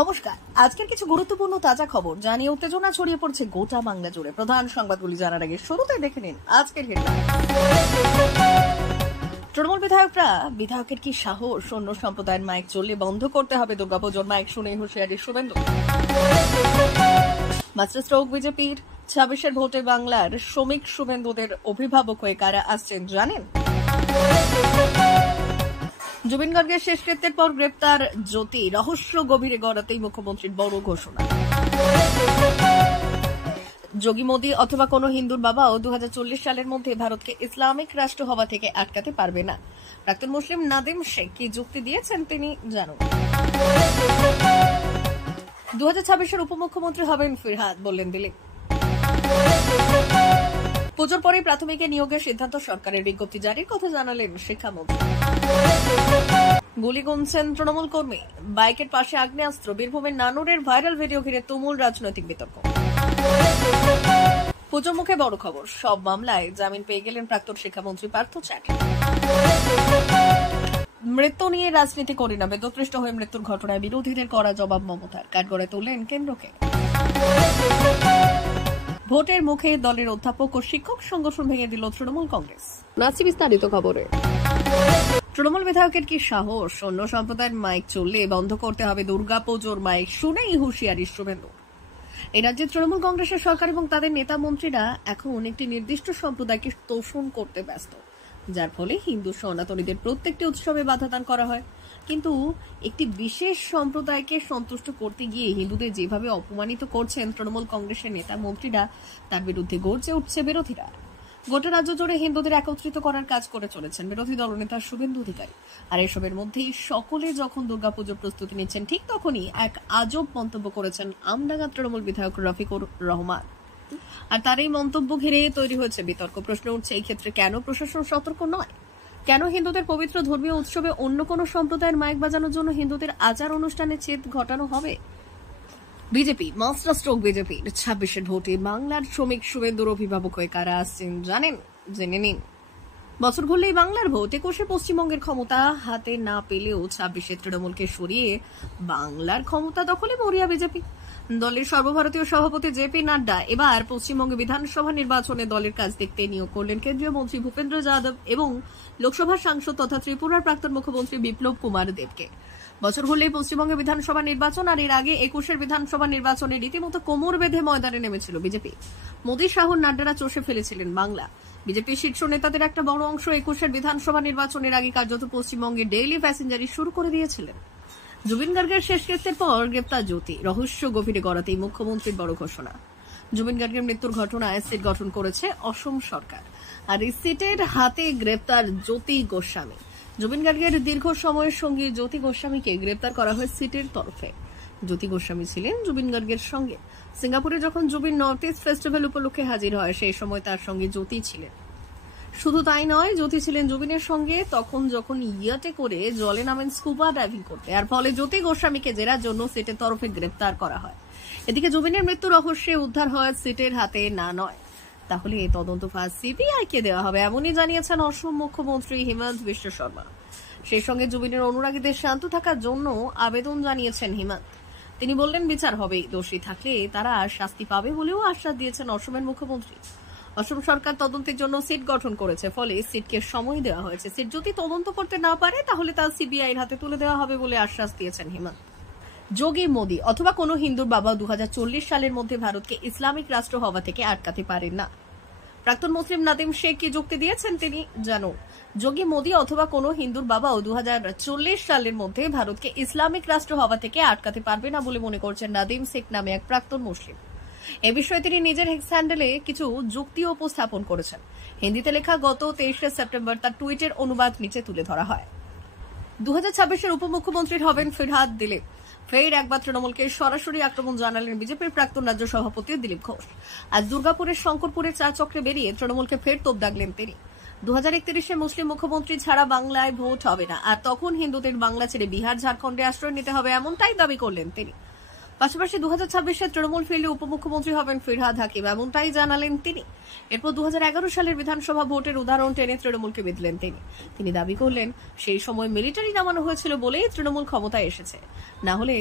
নমস্কার। আজকের কিছু গুরুত্বপূর্ণ তাজা খবর জানিয়ে উত্তেজনা ছড়িয়ে পড়ছে গোটা বাংলা জুড়ে। প্রধান সংবাদগুলি জানার আগে শুরুতে দেখে নিন আজকের হেডলাইন। তৃণমূল বিধায়কের কি সাহস! অন্য সম্প্রদায়ের মাইক চললে বন্ধ করতে হবে দুর্গাপুজোর মাইক শুনেই হুঁশিয়ারি শুভেন্দু। মাস্টার স্ট্রোক বিজেপির 26-এর ভোটে বাংলার শ্রমিক শুভেন্দুদের অভিভাবক হয়ে কারা আসছেন জানেন? জুবিন গার্গের শেষকৃত্যের পর গ্রেপ্তার জ্যোতি, রহস্য গভীরে গড়াতেই মুখ্যমন্ত্রীর বড় ঘোষণা। যোগী মোদী অথবা কোনো হিন্দুর বাবাও 2040 সালের মধ্যে ভারতকে ইসলামিক রাষ্ট্র হওয়া থেকে আটকাতে পারবে না। প্রাক্তন মুসলিম নাদিম শেখ কি যুক্তি দিয়েছেন তিনি জানুন। 2026-এর উপমুখ্যমন্ত্রী হবেন ফিরহাদ, বললেন দিলীপ। পুজোর পরে প্রাথমিকে নিয়োগের সিদ্ধান্ত সরকারের, বিজ্ঞপ্তি জারির কথা জানালেন শিক্ষামন্ত্রী। গুলি গুনছেন তৃণমূল কর্মী, বাইকের পাশে আগ্নেয়াস্ত্র, বীরভূমের নানুরের ভাইরাল ভিডিও ঘিরে তুমুল রাজনৈতিক বিতর্ক। পুজোর মুখে বড় খবর, সব মামলায় জামিন পেয়ে গেলেন প্রাক্তন শিক্ষামন্ত্রী পার্থ চ্যাটার্জি। মৃত্যু নিয়ে রাজনীতি করি না, বেদতৃষ্ট হয়ে মৃত্যুর ঘটনায় বিরোধীদের করা জবাব মমতার, কাঠগড়ায় তুললেন কেন্দ্রকে। ভোটের মুখে দলের অধ্যাপক ও শিক্ষক সংগঠন ভেঙে দিল তৃণমূল কংগ্রেস। নাচি বিস্তারিত খবরে। তৃণমূল বিধায়কের কি সাহস! অন্য সম্প্রদায়ের মাইক চললে বন্ধ করতে হবে দুর্গাপুজোর মাইক শুনেই হুঁশিয়ারি শুভেন্দু। এই রাজ্যে তৃণমূল কংগ্রেসের সরকার এবং তাদের নেতা মন্ত্রীরা এখন একটি নির্দিষ্ট সম্প্রদায়কে তোষণ করতে ব্যস্ত, যার ফলে হিন্দু সনাতনীদের প্রত্যেকটি উৎসবে বাধাদান করা হয়। কিন্তু একটি বিশেষ সম্প্রদায়কে সন্তুষ্ট করতে গিয়ে হিন্দুদের যেভাবে অপমানিত করছেন তৃণমূল কংগ্রেসের নেতা মন্ত্রীরা, তার বিরুদ্ধে গর্জে উঠছে বিরোধীরা। গোটা রাজ্য জুড়ে হিন্দুদের একত্রিত করার কাজ করে চলেছেন বিরোধী দলনেতা শুভেন্দু অধিকারী। আর এসবের মধ্যেই সকলে যখন দুর্গাপুজোর প্রস্তুতি নিচ্ছেন, ঠিক তখনই এক আজব মন্তব্য করেছেন আমডাঙ্গা তৃণমূল বিধায়ক রফিকুর রহমান। আর তার এই মন্তব্য ঘিরে তৈরি হয়েছে বিতর্ক। প্রশ্ন উঠছে, এই ক্ষেত্রে কেন প্রশাসন সতর্ক নয়? কেন হিন্দুদের পবিত্র ধর্মীয় উৎসবে অন্য কোনো সম্প্রদায়ের মাইক বাজানোর জন্য হিন্দুদের আচার অনুষ্ঠানে ছেদ ঘটানো হবে? বিজেপি, মাস্টার স্ট্রোক বিজেপির 26-এর ভোটে বাংলার শ্রমিক শুভেন্দুর অভিভাবক হয়ে কারা আসছেন জানেন? জেনে নিন। বছর ঘুরলেই বাংলার ভোট। 21-এ পশ্চিমবঙ্গের ক্ষমতা হাতে না পেলেও 26-এ তৃণমূলকে সরিয়ে বাংলার ক্ষমতা দখলে মরিয়া বিজেপি। দলের সর্বভারতীয় সভাপতি জেপি নাড্ডা এবার পশ্চিমবঙ্গে বিধানসভা নির্বাচনে দলের কাজ দেখতে নিয়োগ করলেন কেন্দ্রীয় মন্ত্রী ভূপেন্দ্র যাদব এবং লোকসভার সাংসদ তথা ত্রিপুরার প্রাক্তন মুখ্যমন্ত্রী বিপ্লব কুমার দেবকে। বছর হলেই পশ্চিমবঙ্গে বিধানসভা নির্বাচন, আর এর আগে 21-এর বিধানসভা নির্বাচনে রীতিমতো কোমর বেঁধে ময়দানে নেমেছিল বিজেপি। মোদী শাহর নাড্ডারা চষে ফেলেছিলেন বাংলা। বিজেপির শীর্ষ নেতাদের একটা বড় অংশ 21-এর বিধানসভা নির্বাচনের আগে কার্যত পশ্চিমবঙ্গে ডেইলি প্যাসেঞ্জারি শুরু করে দিয়েছিলেন। জুবিন গার্গের শেষকৃত্যের পর গ্রেপ্তার জ্যোতি, রহস্য গভীরে গড়াতেই মুখ্যমন্ত্রীর বড় ঘোষণা। জুবিন গার্গের মৃত্যুর ঘটনায় সিট গঠন করেছে অসম সরকার, আর এই সিটের হাতে গ্রেপ্তার জ্যোতি গোস্বামী। জুবিন গার্গের দীর্ঘ সময়ের সঙ্গী জ্যোতি গোস্বামীকে গ্রেপ্তার করা হয় সিটের তরফে। জ্যোতি গোস্বামী ছিলেন জুবিন গার্গের সঙ্গে সিঙ্গাপুরে যখন জুবিন নর্থ ইস্ট ফেস্টিভ্যাল উপলক্ষে হাজির হয়, সেই সময় তার সঙ্গে জ্যোতি ছিলেন। শুধু তাই নয়, জ্যোতি ছিলেন জুবিনের সঙ্গে তখন যখন ইয়াটে করে জলে নামেন স্কুবা ডাইভিং করতে, আর ফলে জ্যোতি গোস্বামীকে জেরার জন্য সিটের তরফে গ্রেপ্তার করা হয়। এদিকে জুবিনের মৃত্যু রহস্যে উদ্ধার হয় সিটের হাতে না নয়, তাহলে তদন্ত ফাঁস সিবিআই কে দেওয়া হবে, এমনই জানিয়েছেন অসম মুখ্যমন্ত্রী হিমন্ত বিশ্ব শর্মা। সেই সঙ্গে জুবিনের অনুরাগীদের শান্ত থাকার জন্য আবেদন জানিয়েছেন হিমন্ত। তিনি বললেন, বিচার হবে, দোষী থাকলে তারা শাস্তি পাবে বলেও আশ্বাস দিয়েছেন অসমের মুখ্যমন্ত্রী। অসম সরকার তদন্তের জন্য সিট গঠন করেছে, ফলে সিটকে সময় দেওয়া হয়েছে। সিট যদি তদন্ত করতে না পারে তাহলে তা সিবিআইর হাতে তুলে দেওয়া হবে বলে আশ্বাস দিয়েছেন হিমন্ত। যোগী মোদী অথবা কোনো হিন্দুর বাবা 2040 সালের মধ্যে ভারতকে ইসলামিক রাষ্ট্র হওয়া থেকে আটকাতে পারেন না। প্রাক্তন মুসলিম নাদিম শেখ কি যুক্তি দিয়েছেন তিনি জানুন। যোগী মোদী অথবা কোনো হিন্দুর বাবাও 2040 সালের মধ্যে ভারতকে ইসলামিক রাষ্ট্র হওয়া থেকে আটকাতে পারবে না বলে মনে করছেন নাদিম শেখ নামে এক প্রাক্তন মুসলিম। এ বিষয়ে তিনি নিজের হেক্স হ্যান্ডেলে কিছু যুক্তি উপস্থাপন করেছেন। হিন্দিতে লেখা গত 23শে সেপ্টেম্বর তার টুইটের অনুবাদ নিচে তুলে ধরা হয়। 2026-এর উপমুখ্যমন্ত্রী হবেন ফিরহাদ দিলীপ। ফের একবার তৃণমূলকে সরাসরি আক্রমণ জানালেন বিজেপির প্রাক্তন রাজ্য সভাপতি দিলীপ ঘোষ। আজ দুর্গাপুরের শঙ্করপুরের চা চক্রে বেরিয়ে তৃণমূলকে ফের তোপ দাগলেন তিনি। 2031-এ মুসলিম মুখ্যমন্ত্রী ছাড়া বাংলায় ভোট হবে না, আর তখন হিন্দুদের বাংলা ছেড়ে বিহার ঝাড়খণ্ডে আশ্রয় নিতে হবে, এমনটাই দাবি করলেন তিনি। পাশাপাশি 2026-এ তৃণমূল ফিরলে উপমুখ্যমন্ত্রী হবেন ফিরহাদ হাকিম, এমনটাই জানালেন তিনি। এরপর 2011 সালের বিধানসভা ভোটের উদাহরণ টেনে তৃণমূলকে বিঁধলেন তিনি দাবি করলেন সেই সময় মিলিটারি নামানো হয়েছিল বলেই তৃণমূল ক্ষমতায় এসেছে, না হলে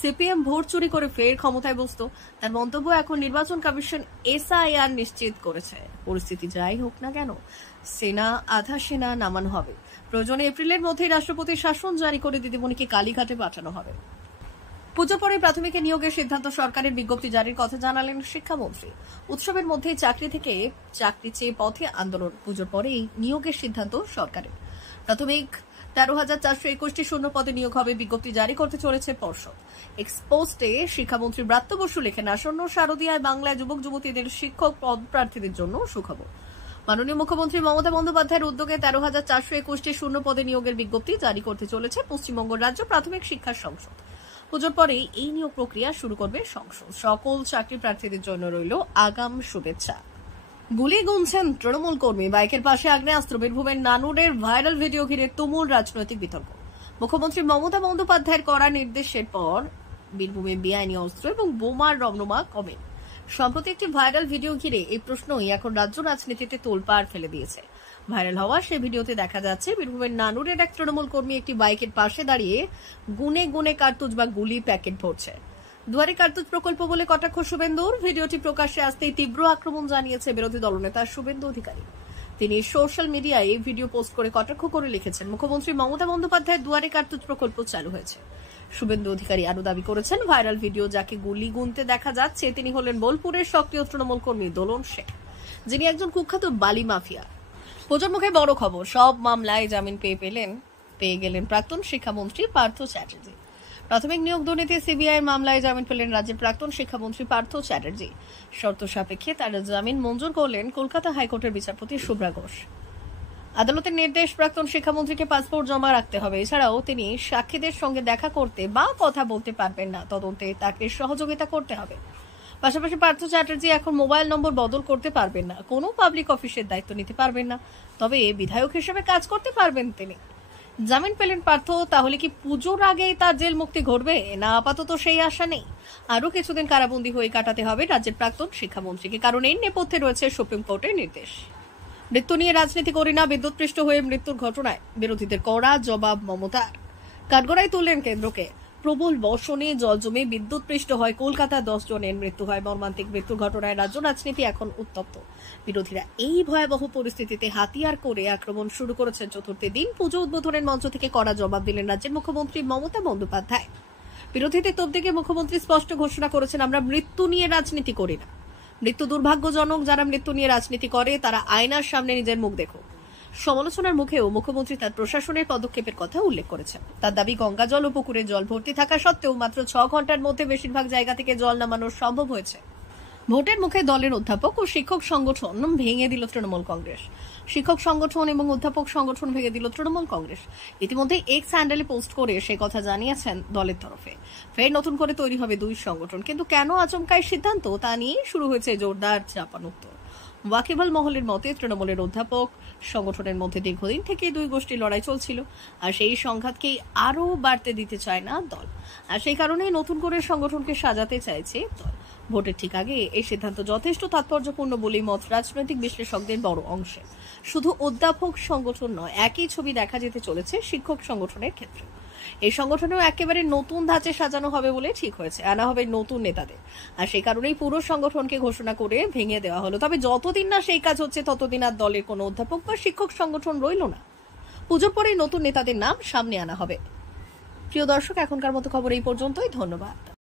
সিপিএম ভোট চুরি করে ফের ক্ষমতায় বসত। তার মন্তব্য, এখন নির্বাচন কমিশন SIR নিশ্চিত করেছে, পরিস্থিতি যাই হোক না কেন আধা সেনা নামানো হবে, প্রয়োজনে এপ্রিলের মধ্যেই রাষ্ট্রপতির শাসন জারি করে দিদিমণিকে কালীঘাটে পাঠানো হবে। পুজো পরে প্রাথমিকে নিয়োগের সিদ্ধান্ত সরকারের, বিজ্ঞপ্তি জারির কথা জানালেন শিক্ষামন্ত্রী। উৎসবের মধ্যে চাকরি থেকে চাকরি চেয়ে পথে আন্দোলন, পুজোর পরেই নিয়োগের সিদ্ধান্ত সরকারের। প্রাথমিক 13,421টি শূন্য পদে নিয়োগ হবে, বিজ্ঞপ্তি জারি করতে চলেছে পর্ষদ। এক্সপোস্টে শিক্ষামন্ত্রী ব্রাত্য বসু লেখেন, আসন্ন শারদীয়ায় বাংলায় যুবক যুবতীদের শিক্ষক পদ প্রার্থীদের জন্য সুখবর। মাননীয় মুখ্যমন্ত্রী মমতা বন্দ্যোপাধ্যায়ের উদ্যোগে 13,421টি শূন্য পদে নিয়োগের বিজ্ঞপ্তি জারি করতে চলেছে পশ্চিমবঙ্গ রাজ্য প্রাথমিক শিক্ষা সংসদ। পুজোর পরেই এই নিয়োগ প্রক্রিয়া শুরু করবে সংসদ। সকল চাকরি প্রার্থীদের জন্য রইল আগাম শুভেচ্ছা। গুলি গুনছেন তৃণমূল কর্মী, বাইকের পাশে আগ্নেয়াস্ত্র, বীরভূমের নানুরের ভাইরাল ভিডিও ঘিরে তুমুল রাজনৈতিক বিতর্ক। মুখ্যমন্ত্রী মমতা বন্দ্যোপাধ্যায়ের কড়া নির্দেশের পর বীরভূমে বেআইনি অস্ত্র এবং বোমার রমরমা কমে। সম্প্রতি একটি ভাইরাল ভিডিও ঘিরে এই প্রশ্নই এখন রাজ্য রাজনীতিতে তোলপাড় ফেলে দিয়েছে। ভাইরাল হওয়া সে ভিডিওতে দেখা যাচ্ছে বীরভূমের নানুরের এক তৃণমূল কর্মী একটি বাইকের পাশে দাঁড়িয়ে গুনে গুনে কার্তুজ বা গুলি প্যাকেট ভরছে। দুয়ারে কার্তুজ প্রকল্প বলে কটাক্ষ শুভেন্দুর। ভিডিওটি প্রকাশ্যে আসতেই তীব্র আক্রমণ জানিয়েছে বিরোধী দলনেতা শুভেন্দু অধিকারী। তিনি সোশ্যাল মিডিয়ায় এই ভিডিও পোস্ট করে কটাক্ষ করে লিখেছেন, মুখ্যমন্ত্রী মমতা বন্দ্যোপাধ্যায়ের দুয়ারে কার্তুজ প্রকল্প চালু হয়েছে। শুভেন্দু অধিকারী আরো দাবি করেছেন, ভাইরাল ভিডিও যাকে গুলি গুনতে দেখা যাচ্ছে তিনি হলেন বোলপুরের সক্রিয় তৃণমূল কর্মী দোলন শেখ, যিনি একজন কুখ্যাত বালি মাফিয়া। পুজোর মুখে বড় খবর, সব মামলায় জামিন পেয়ে গেলেন প্রাক্তন শিক্ষামন্ত্রী পার্থ চ্যাটার্জি। প্রাথমিক নিয়োগ দুর্নীতি সিবিআই মামলায় জামিন পেলেন রাজ্যের প্রাক্তন শিক্ষামন্ত্রী পার্থ চ্যাটার্জি। শর্ত সাপেক্ষে তার জামিন মঞ্জুর করলেন কলকাতা হাইকোর্টের বিচারপতি শুভ্রা ঘোষ। আদালতের নির্দেশ, প্রাক্তন শিক্ষামন্ত্রীকে পাসপোর্ট জমা রাখতে হবে। এছাড়াও তিনি সাক্ষীদের সঙ্গে দেখা করতে বা কথা বলতে পারবেন না, তদন্তে তাকে সহযোগিতা করতে হবে। পাশাপাশি পার্থ চ্যাটার্জি এখন মোবাইল নম্বর বদল করতে পারবেন না, কোনো পাবলিক অফিসের দায়িত্ব নিতে পারবেন না, তবে বিধায়ক হিসেবে কাজ করতে পারবেন তিনি। জামিন পেলেন পার্থ, তাহলে কি পুজোর আগেই তার জেল মুক্তি ঘটবে? না, আপাতত সেই আশা নেই। আরো কিছুদিন কারাবন্দী হয়ে কাটাতে হবে রাজ্যের প্রাক্তন শিক্ষামন্ত্রীকে, কারণ এর নেপথ্যে রয়েছে সুপ্রিম কোর্টের নির্দেশ। মৃত্যু নিয়ে রাজনীতি করি না, বিদ্যুৎপৃষ্ট হয়ে মৃত্যুর ঘটনায় বিরোধীদের কড়া জবাব মমতার। কাঠগড়ায় তুললেন কেন্দ্রকে। প্রবল বর্ষণে জল জমে বিদ্যুৎপৃষ্ট হয় কলকাতা, 10 জনের মৃত্যু হয়। মর্মান্তিক মৃত্যুর ঘটনায় রাজ্য রাজনীতি এখন উত্তপ্ত। বিরোধীরা এই ভয়াবহ পরিস্থিতিতে হাতিয়ার করে আক্রমণ শুরু করেছেন চতুর্থ দিন। পুজো উদ্বোধনের মঞ্চ থেকে কড়া জবাব দিলেন রাজ্যের মুখ্যমন্ত্রী মমতা বন্দ্যোপাধ্যায়। বিরোধীদের তোপ থেকে মুখ্যমন্ত্রী স্পষ্ট ঘোষণা করেছেন, আমরা মৃত্যু নিয়ে রাজনীতি করি না। মৃত্যু দুর্ভাগ্যজনক, যারা মৃত্যু নিয়ে রাজনীতি করে তারা আয়নার সামনে নিজের মুখ দেখো। সমালোচনার মুখেও মুখ্যমন্ত্রী তার প্রশাসনের পদক্ষেপের কথা উল্লেখ করেছেন। তার দাবি, গঙ্গা জল ও পুকুরে জল ভর্তি থাকা সত্ত্বেও মাত্র 6 ঘন্টার মধ্যে বেশিরভাগ জায়গা থেকে জল নামানো সম্ভব হয়েছে। ভোটের মুখে দলের অধ্যাপক ও শিক্ষক সংগঠন ভেঙে দিল তৃণমূল কংগ্রেস। শিক্ষক সংগঠন এবং অধ্যাপক সংগঠন ভেঙে দিল তৃণমূল কংগ্রেস। ইতিমধ্যে এক্স হ্যান্ডেলে পোস্ট করে সে কথা জানিয়েছেন দলের তরফে। ফের নতুন করে তৈরি হবে দুই সংগঠন, কিন্তু কেন আচমকাই সিদ্ধান্ত তা নিয়ে শুরু হয়েছে জোরদার চাপানুত্তর। ওয়াকিবহাল মহলের মতে, তৃণমূলের অধ্যাপক সংগঠনের মধ্যে দীর্ঘদিন থেকে দুই গোষ্ঠীর লড়াই চলছিল, আর সেই সংঘাতকেই আরও বাড়তে দিতে চায় না দল, আর সেই কারণেই নতুন করে সংগঠনকে সাজাতে চাইছে দল। ভোটের ঠিক আগে এই সিদ্ধান্ত যথেষ্ট তাৎপর্যপূর্ণ বলেই মত রাজনৈতিক বিশ্লেষকদের বড় অংশে। শুধু অধ্যাপক সংগঠন নয়, একই ছবি দেখা যেতে চলেছে শিক্ষক সংগঠনের ক্ষেত্রে। এই সংগঠনেও একেবারে নতুন ধাঁচে সাজানো হবে বলে ঠিক হয়েছে, আনা হবে নতুন নেতাদের, আর সেই কারণেই পুরো সংগঠনকে ঘোষণা করে ভেঙে দেওয়া হলো। তবে যতদিন না সেই কাজ হচ্ছে ততদিন আর দলের কোনো অধ্যাপক বা শিক্ষক সংগঠন রইল না। পুজোর পরেই নতুন নেতাদের নাম সামনে আনা হবে। প্রিয় দর্শক, এখনকার মতো খবর এই পর্যন্তই। ধন্যবাদ।